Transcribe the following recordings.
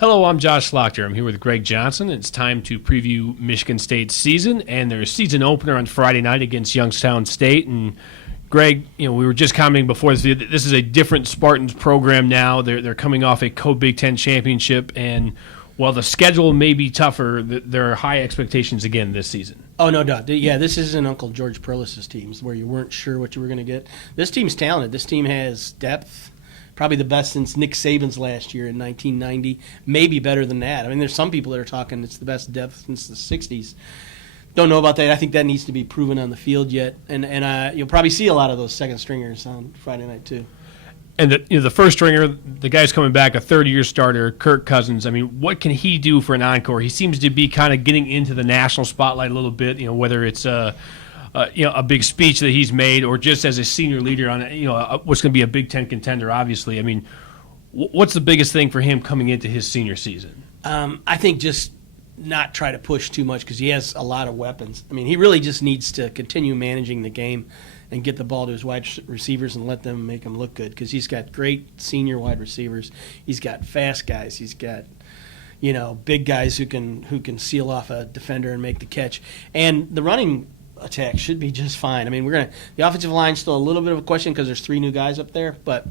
Hello, I'm Josh Slagter. I'm here with Greg Johnson. It's time to preview Michigan State's season and their season opener on Friday night against Youngstown State. And Greg, we were just commenting before this is a different Spartans program now. They're coming off a co-Big Ten championship, and while the schedule may be tougher, there are high expectations again this season. Oh, no doubt. Yeah, this isn't Uncle George Perlis's teams where you weren't sure what you were going to get. This team's talented. This team has depth. Probably the best since Nick Saban's last year in 1990, maybe better than that. I mean, there's some people that are talking it's the best depth since the 60s. Don't know about that. I think that needs to be proven on the field yet. And you'll probably see a lot of those second stringers on Friday night too. And the first stringer, the guy's coming back, a third-year starter, Kirk Cousins. I mean, what can he do for an encore? He seems to be kind of getting into the national spotlight a little bit, whether it's a big speech that he's made, or just as a senior leader on, what's going to be a Big Ten contender, obviously. I mean, what's the biggest thing for him coming into his senior season? I think just not try to push too much because he has a lot of weapons. I mean, he really just needs to continue managing the game and get the ball to his wide receivers and let them make him look good because he's got great senior wide receivers. He's got fast guys. He's got big guys who can seal off a defender and make the catch. And the running attack should be just fine. I mean, the offensive line's still a little bit of a question because there's 3 new guys up there, but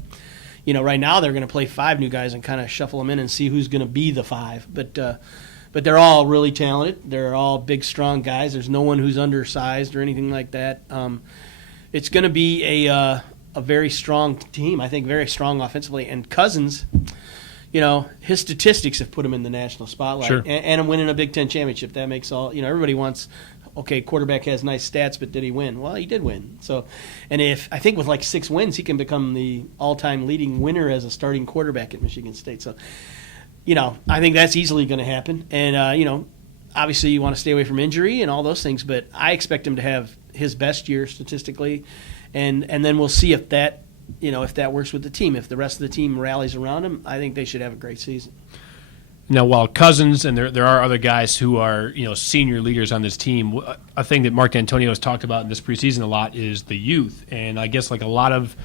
right now they're going to play 5 new guys and kind of shuffle them in and see who's going to be the 5. But they're all really talented. They're all big, strong guys. There's no one who's undersized or anything like that. It's going to be a very strong team. I think very strong offensively. And Cousins, his statistics have put him in the national spotlight. Sure. And winning a Big Ten championship. That makes everybody wants. Okay, quarterback has nice stats, but did he win? Well, he did win. So, and I think with like 6 wins, he can become the all-time leading winner as a starting quarterback at Michigan State. So, I think that's easily going to happen. And, obviously you want to stay away from injury and all those things, but I expect him to have his best year statistically. And then we'll see if that, if that works with the team. If the rest of the team rallies around him, I think they should have a great season. Now, while Cousins and there are other guys who are senior leaders on this team, a thing that Mark D'Antonio has talked about in this preseason a lot is the youth, and I guess like a lot of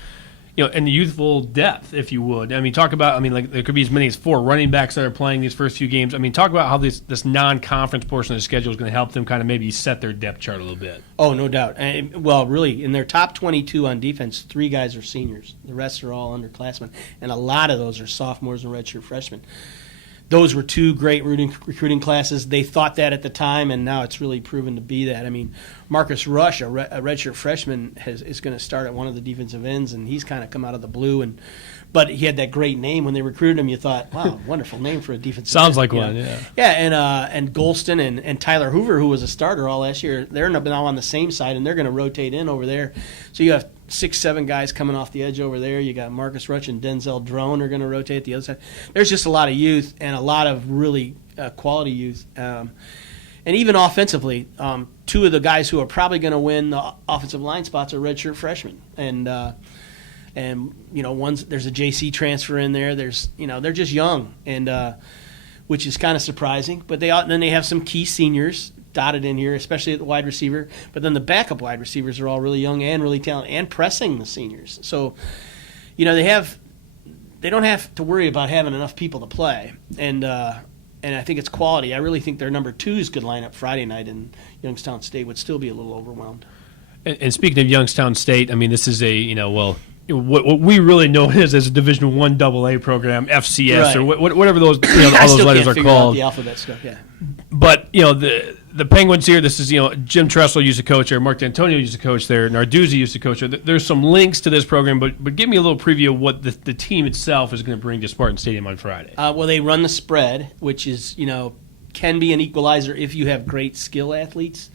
and the youthful depth, if you would. I mean, there could be as many as 4 running backs that are playing these first few games. I mean, talk about how this non-conference portion of the schedule is going to help them kind of maybe set their depth chart a little bit. Oh, no doubt. Well, really, in their top 22 on defense, 3 guys are seniors. The rest are all underclassmen, and a lot of those are sophomores and redshirt freshmen. Those were 2 great recruiting classes. They thought that at the time, and now it's really proven to be that. I mean, Marcus Rush, a redshirt freshman, is going to start at one of the defensive ends, and he's kind of come out of the blue. But he had that great name when they recruited him. You thought, wow, wonderful name for a defensive Sounds end. like one, yeah. Yeah, and Golston and Tyler Hoover, who was a starter all last year, they're now on the same side, and they're going to rotate in over there. So you have 6-7 guys coming off the edge over there. You got Marcus Rush and Denzel Drone are going to rotate the other side. There's just a lot of youth and a lot of really quality youth. And even offensively, 2 of the guys who are probably going to win the offensive line spots are redshirt freshmen. And there's a JC transfer in there. They're just young, and which is kind of surprising. But then they have some key seniors dotted in here, especially at the wide receiver. But then the backup wide receivers are all really young and really talented and pressing the seniors. So, they don't have to worry about having enough people to play. And I think it's quality. I really think their number 2s could line up Friday night, and Youngstown State would still be a little overwhelmed. And speaking of Youngstown State, I mean, this is what we really know is as a Division I AA program, FCS, right, or whatever those all those letters are called. Out the alphabet stuff, yeah. But the Penguins here, this is Jim Tressel used to coach there, Mark D'Antonio used to coach there, Narduzzi used to coach there. There's some links to this program, but give me a little preview of what the team itself is going to bring to Spartan Stadium on Friday. Well, they run the spread, which is can be an equalizer if you have great skill athletes.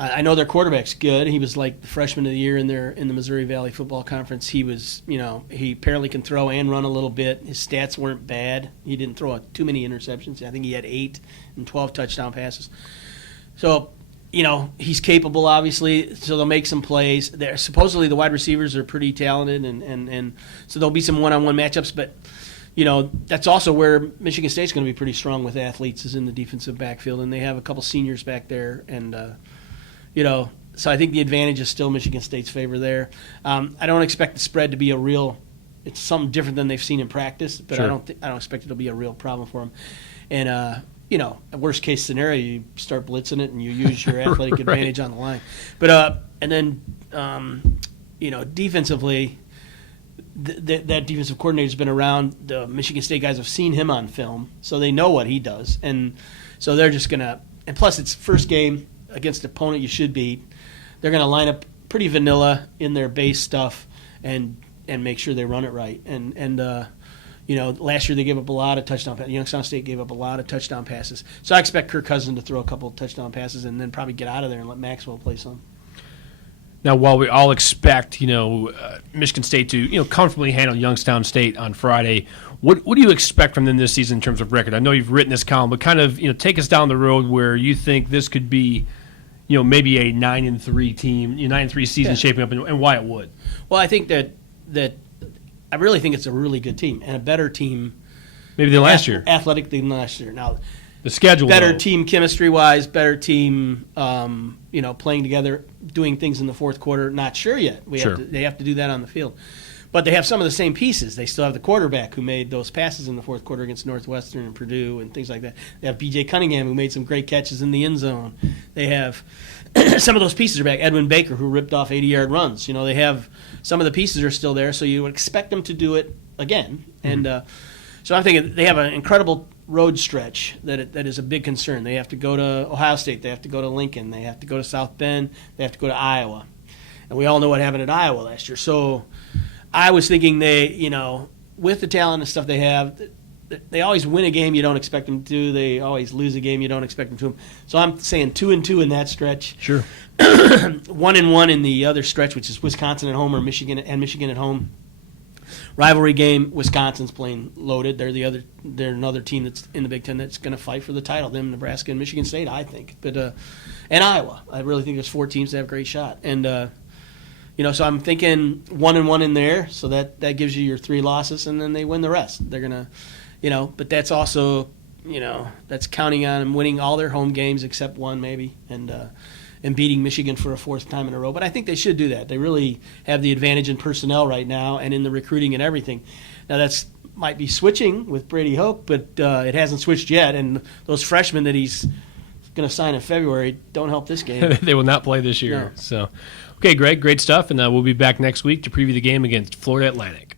I know their quarterback's good. He was like the freshman of the year in the Missouri Valley Football Conference. He was, he apparently can throw and run a little bit. His stats weren't bad. He didn't throw too many interceptions. I think he had 8 and 12 touchdown passes. So, he's capable, obviously. So they'll make some plays. Supposedly the wide receivers are pretty talented, and so there'll be some one-on-one matchups. But that's also where Michigan State's going to be pretty strong with athletes, is in the defensive backfield, and they have a couple seniors back there, and so I think the advantage is still Michigan State's favor there. I don't expect the spread to be a real it's something different than they've seen in practice. But Sure. I don't expect it'll be a real problem for them. And worst case scenario, you start blitzing it and you use your athletic Right. advantage on the line. But and then defensively, that defensive coordinator's been around. The Michigan State guys have seen him on film, so they know what he does, and so they're just gonna. And plus, it's first game against an opponent you should beat. They're gonna line up pretty vanilla in their base stuff and make sure they run it right. And last year they gave up a lot of touchdown passes. Youngstown State gave up a lot of touchdown passes. So I expect Kirk Cousins to throw a couple of touchdown passes and then probably get out of there and let Maxwell play some. Now, while we all expect, Michigan State to, comfortably handle Youngstown State on Friday, what do you expect from them this season in terms of record? I know you've written this column, but kind of, take us down the road where you think this could be, maybe a 9-3 team, 9-3 season shaping up, and why it would. Well, I think that I really think it's a really good team and a better team. Maybe than last year. Athletic than last year. Now, the schedule, better though. Team chemistry-wise, better team, playing together, doing things in the fourth quarter. Not sure yet. They have to do that on the field. But they have some of the same pieces. They still have the quarterback who made those passes in the fourth quarter against Northwestern and Purdue and things like that. They have B.J. Cunningham who made some great catches in the end zone. They have some of those pieces are back. Edwin Baker who ripped off 80-yard runs. They have some of the pieces are still there, so you would expect them to do it again. Mm-hmm. And so I'm thinking they have an incredible road stretch that is a big concern. They have to go to Ohio State. They have to go to Lincoln. They have to go to South Bend. They have to go to Iowa. And we all know what happened at Iowa last year. So I was thinking they, with the talent and stuff they have, they always win a game you don't expect them to. They always lose a game you don't expect them to. So I'm saying 2-2 in that stretch. Sure. 1-1 in the other stretch, which is Wisconsin at home or Michigan at home. Rivalry game. Wisconsin's playing loaded. They're another team that's in the Big Ten that's going to fight for the title. Them, Nebraska, and Michigan State, I think. But and Iowa. I really think there's 4 teams that have a great shot. And so I'm thinking 1-1 in there. So that gives you your 3 losses, and then they win the rest. They're gonna, But that's also, that's counting on them winning all their home games except one maybe, and beating Michigan for a 4th time in a row. But I think they should do that. They really have the advantage in personnel right now and in the recruiting and everything. Now that's might be switching with Brady Hoke, but it hasn't switched yet. And those freshmen that he's going to sign in February don't help this game. They will not play this year. No. So, okay, Greg, great stuff. And we'll be back next week to preview the game against Florida Atlantic.